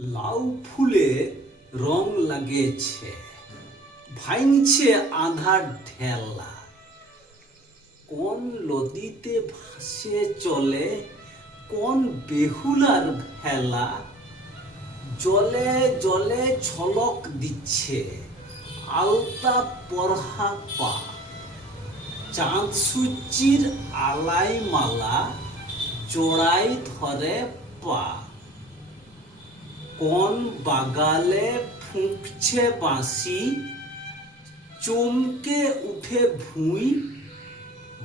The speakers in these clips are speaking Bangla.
লাউ ফুলে রং লাগেছে, ভাঙছে আধার ঢেলা। কোন নদীতে ভাসে চলে, কোন বেহুলার ভেলা। জলে জলে ঝলক দিচ্ছে আলতা পরহা পা। চাঁদ সূর্যির আলাই মালা জোড়াই ধরে পা। কোন বাগালে ফুঁকছে বাঁশি, চমকে উঠে ভুঁই।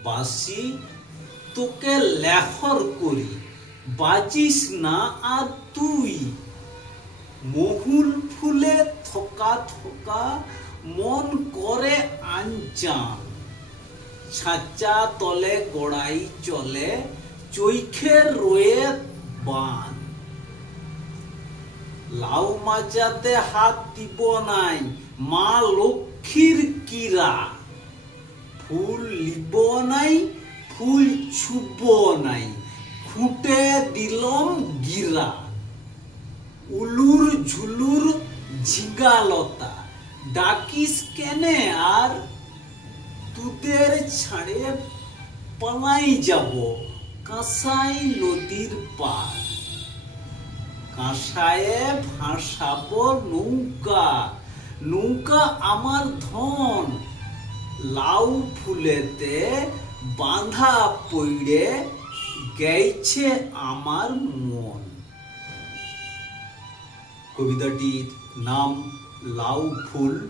বাঁশি তোকে লেহর করি, বাজিস না আর তুই। মহুল ফুলে থোকা থোকা মন করে আনচান। ছাঁচা তলে গোড়াই চলে চৈখে রয়ে বান। লাউ মাচাতে হাত দিব নাই, মা লক্ষ্মীর কিরা। ফুল লিব নাই, ফুল ছুব নাই, খুঁটে দিলম গিরা। উলুর ঝুলুর ঝিঙ্গালতা ডাকিস কেনে আর। তোদের ছাড়ে পালাই যাব কাঁসাই নদীর পার। কাঁসায়ে ভাসাবো নৌকা, নৌকা আমার ধন। লাউ ফুলেতে বাঁধা পইড়ে গেছে আমার মন। কবিতাটির নাম লাউ ফুল।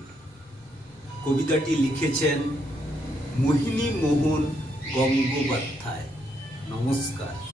কবিতাটি লিখেছেন মোহিনী মোহন গঙ্গোপাধ্যায়। নমস্কার।